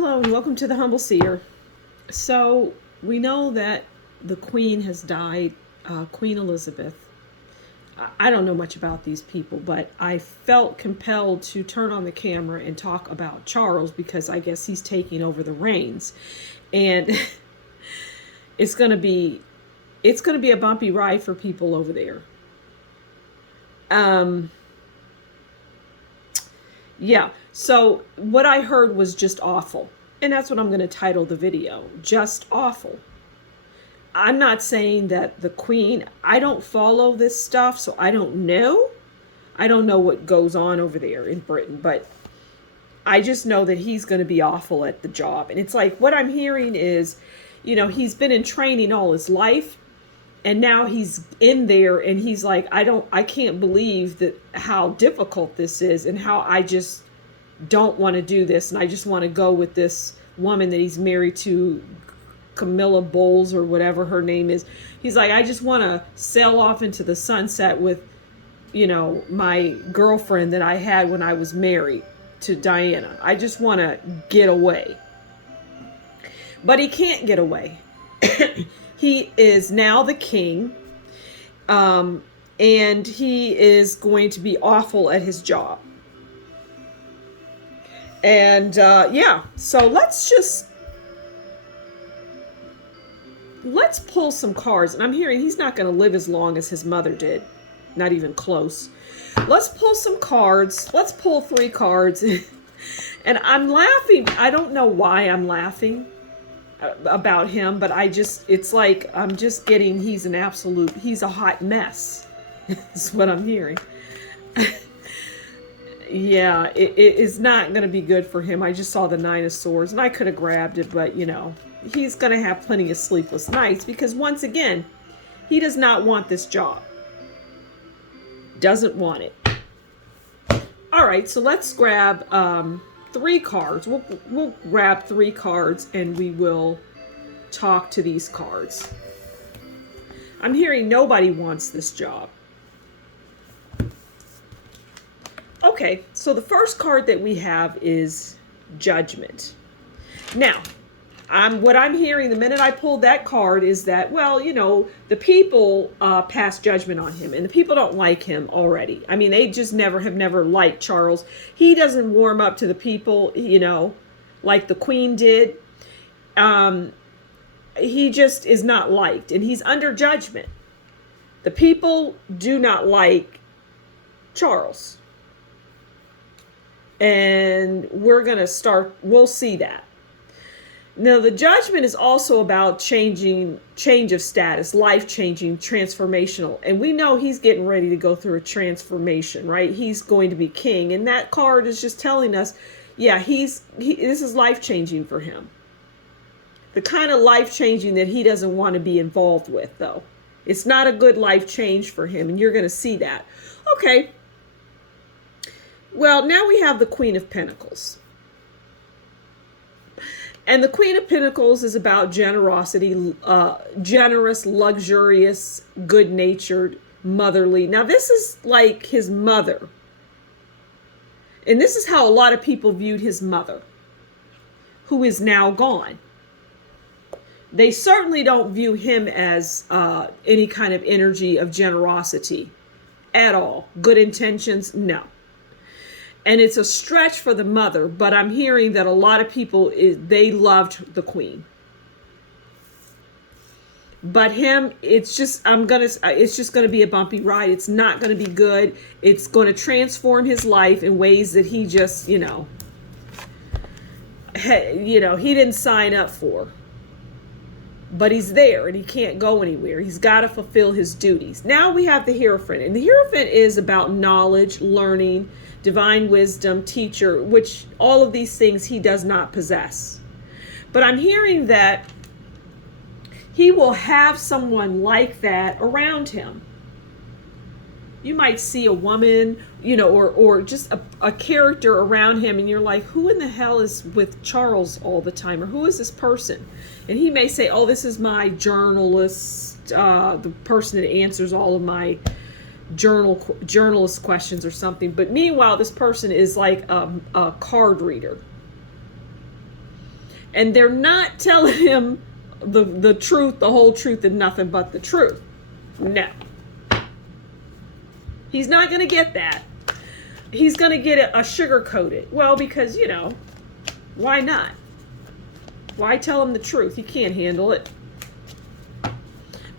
Hello and welcome to the Humble Seer. So we know that the Queen has died, Queen Elizabeth. I don't know much about these people, but I felt compelled to turn on the camera and talk about Charles because I guess he's taking over the reins, and it's gonna be a bumpy ride for people over there. Yeah, so what I heard was just awful. And that's what I'm going to title the video, Just Awful. I'm not saying that the Queen, I don't follow this stuff, so I don't know. I don't know what goes on over there in Britain, but I just know that he's going to be awful at the job. And it's like, what I'm hearing is, he's been in training all his life. And now he's in there and he's like, I can't believe that how difficult this is and how I just don't want to do this. And I just want to go with this woman that he's married to, Camilla Bowles or whatever her name is. He's like, I just want to sail off into the sunset with, my girlfriend that I had when I was married to Diana. I just want to get away. But he can't get away. He is now the king, and he is going to be awful at his job. And so let's pull some cards. And I'm hearing he's not going to live as long as his mother did, not even close. Let's pull some cards. Let's pull 3 cards. And I'm laughing. I don't know why I'm laughing about him, but it's like I'm just getting he's a hot mess. Is what I'm hearing. Yeah, it is not going to be good for him. I just saw the 9 of Swords and I could have grabbed it, but he's going to have plenty of sleepless nights because once again, he does not want this job. Doesn't want it. All right, so let's grab 3 cards. We'll grab 3 cards and we will talk to these cards. I'm hearing nobody wants this job. Okay, so the first card that we have is Judgment. Now, what I'm hearing the minute I pulled that card is that, the people passed judgment on him, and the people don't like him already. I mean, they just have never liked Charles. He doesn't warm up to the people, like the Queen did. He just is not liked, and he's under judgment. The people do not like Charles. And we'll see that. Now, the judgment is also about change of status, life-changing, transformational. And we know he's getting ready to go through a transformation, right? He's going to be king. And that card is just telling us, yeah, this is life-changing for him. The kind of life-changing that he doesn't want to be involved with, though. It's not a good life change for him, and you're going to see that. Okay. Well, now we have the Queen of Pentacles. And the Queen of Pentacles is about generosity, generous, luxurious, good-natured, motherly. Now, this is like his mother. And this is how a lot of people viewed his mother, who is now gone. They certainly don't view him as any kind of energy of generosity at all. Good intentions, no. And it's a stretch for the mother, but I'm hearing that a lot of people, they loved the Queen. But him, it's just going to be a bumpy ride. It's not going to be good. It's going to transform his life in ways that he just, he didn't sign up for. But he's there and he can't go anywhere. He's got to fulfill his duties. Now we have the Hierophant. And the Hierophant is about knowledge, learning, divine wisdom, teacher, which all of these things he does not possess. But I'm hearing that he will have someone like that around him. You might see a woman, or just a character around him, and you're like, who in the hell is with Charles all the time? Or who is this person? And he may say, oh, this is my journalist, the person that answers all of my journalist questions or something. But meanwhile, this person is like a card reader. And they're not telling him the truth, the whole truth, and nothing but the truth. No. He's not going to get that. He's going to get a sugar-coated. Well, because, you know, why not? Why tell him the truth? He can't handle it.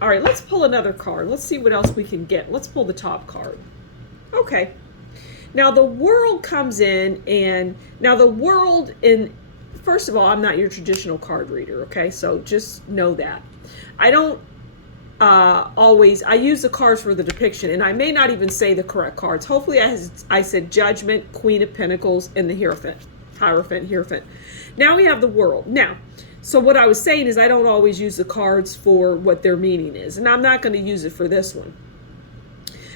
All right, let's pull another card. Let's see what else we can get. Let's pull the top card. Okay. Now the world comes in, and now the world in, first of all, I'm not your traditional card reader, okay? So just know that. I don't I use the cards for the depiction, and I may not even say the correct cards. Hopefully I said Judgment, Queen of Pentacles, and the Hierophant. Now we have the world. Now, so what I was saying is I don't always use the cards for what their meaning is, and I'm not going to use it for this one.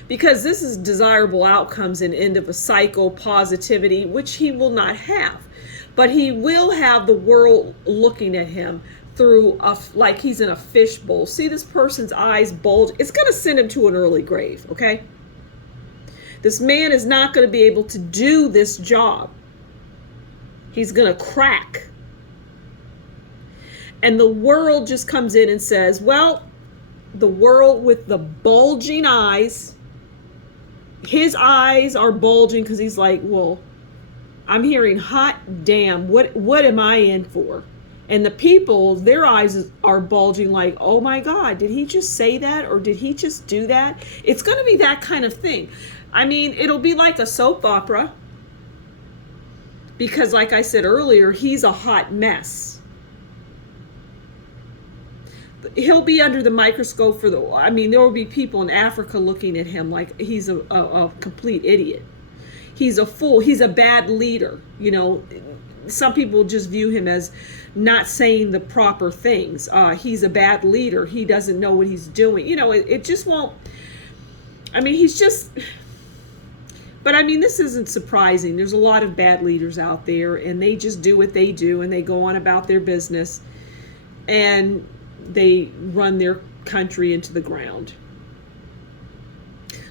Because this is desirable outcomes and end of a cycle, positivity, which he will not have. But he will have the world looking at him through like he's in a fishbowl. See this person's eyes bulge? It's going to send him to an early grave, okay? This man is not going to be able to do this job. He's going to crack. And the world just comes in and says, well, the world with the bulging eyes, his eyes are bulging because he's like, well, I'm hearing hot damn, what am I in for? And the people, their eyes are bulging like, oh my God, did he just say that? Or did he just do that? It's going to be that kind of thing. I mean, it'll be like a soap opera. Because like I said earlier, he's a hot mess. He'll be under the microscope for I mean, there will be people in Africa looking at him like he's a complete idiot. He's a fool. He's a bad leader. You know, some people just view him as not saying the proper things. He's a bad leader. He doesn't know what he's doing. You know, it just won't. I mean, he's just. But I mean, this isn't surprising. There's a lot of bad leaders out there, and they just do what they do, and they go on about their business, and they run their country into the ground.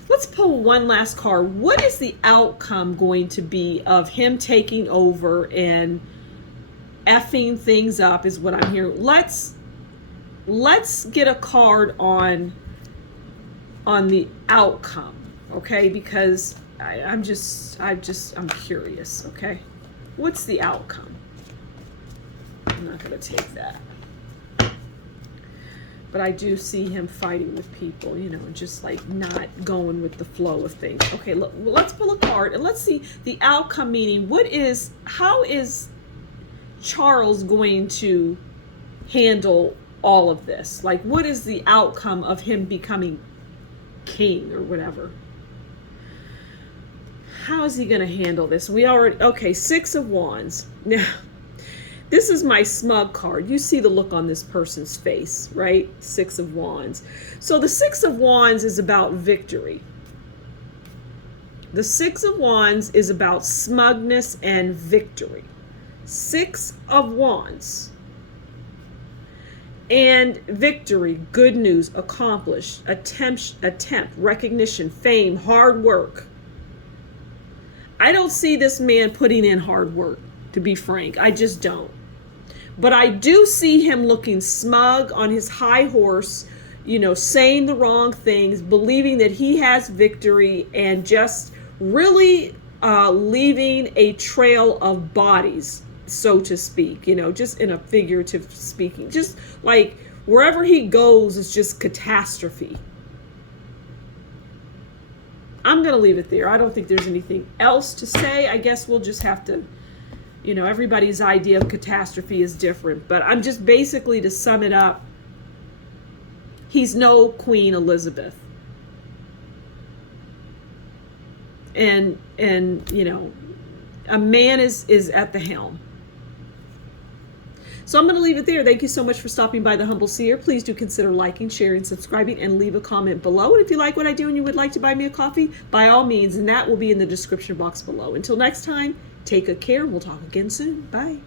Let's pull one last card. What is the outcome going to be of him taking over and effing things up is what I'm hearing. Let's get a card on the outcome, okay? Because I'm curious, okay? What's the outcome? I'm not going to take that. But I do see him fighting with people, you know, just like not going with the flow of things. Okay, look, let's pull a card and let's see the outcome, meaning how is Charles going to handle all of this? Like, what is the outcome of him becoming king or whatever? How is he going to handle this? Okay, Six of Wands. Now, this is my smug card. You see the look on this person's face, right? Six of Wands. So the Six of Wands is about victory. The Six of Wands is about smugness and victory. Six of Wands. And victory, good news, accomplished, attempt, recognition, fame, hard work. I don't see this man putting in hard work, to be frank. I just don't. But I do see him looking smug on his high horse, you know, saying the wrong things, believing that he has victory, and just really leaving a trail of bodies, so to speak, you know, just in a figurative speaking. Just like wherever he goes is just catastrophe. I'm going to leave it there. I don't think there's anything else to say. I guess we'll just have to, you know, everybody's idea of catastrophe is different. But I'm just basically, to sum it up, he's no Queen Elizabeth. And you know, a man is at the helm. So I'm going to leave it there. Thank you so much for stopping by the Humble Seer. Please do consider liking, sharing, subscribing, and leave a comment below. And if you like what I do and you would like to buy me a coffee, by all means, and that will be in the description box below. Until next time, take good care. We'll talk again soon. Bye.